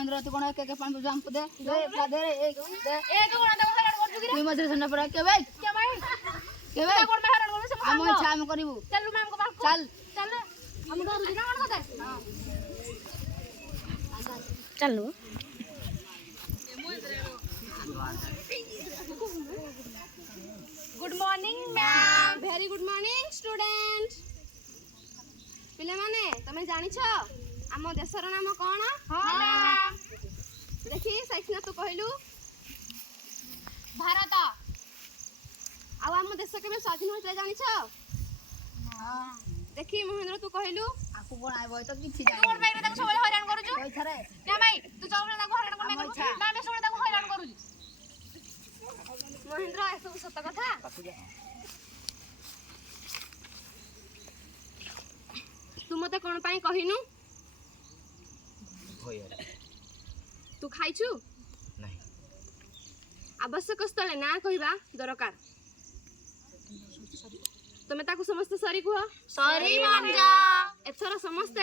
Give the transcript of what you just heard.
महेंद्र तू कोण के पानी जाम दे दे एक कोण आता हरान करजु कि तू मजरे सुनना पड़ा के भाई कोण में हरान करबे हम इच्छा हम करिवु चल मैम को पास चल चल हम डर दिना कोन कथा हां चल लो good morning ma'am very good morning student पिले माने तमे जानि छ आम देशर नाम कोन हां मैम देखी साइक्ना तू कहलु भारत आ आम देश केबे स्वाधीन होइतले जानि छ हां देखी महेंद्र तू कहलु आकु कोन आइबो तो किछि तू कोन बाइरे ताको सबले हैरान करू छु ओइ थरे के भाई तू सबले ताको हैरान कर मैं मैं सबले ताको हैरान करू महेंद्र ऐसा सत कथा तू मते कोन पाई कहिनु तू खाइछु नहीं आवश्यक स्थले ना कहिबा दरकार तमे ताको समस्त सरी कुह सॉरी मंजा एथर समस्त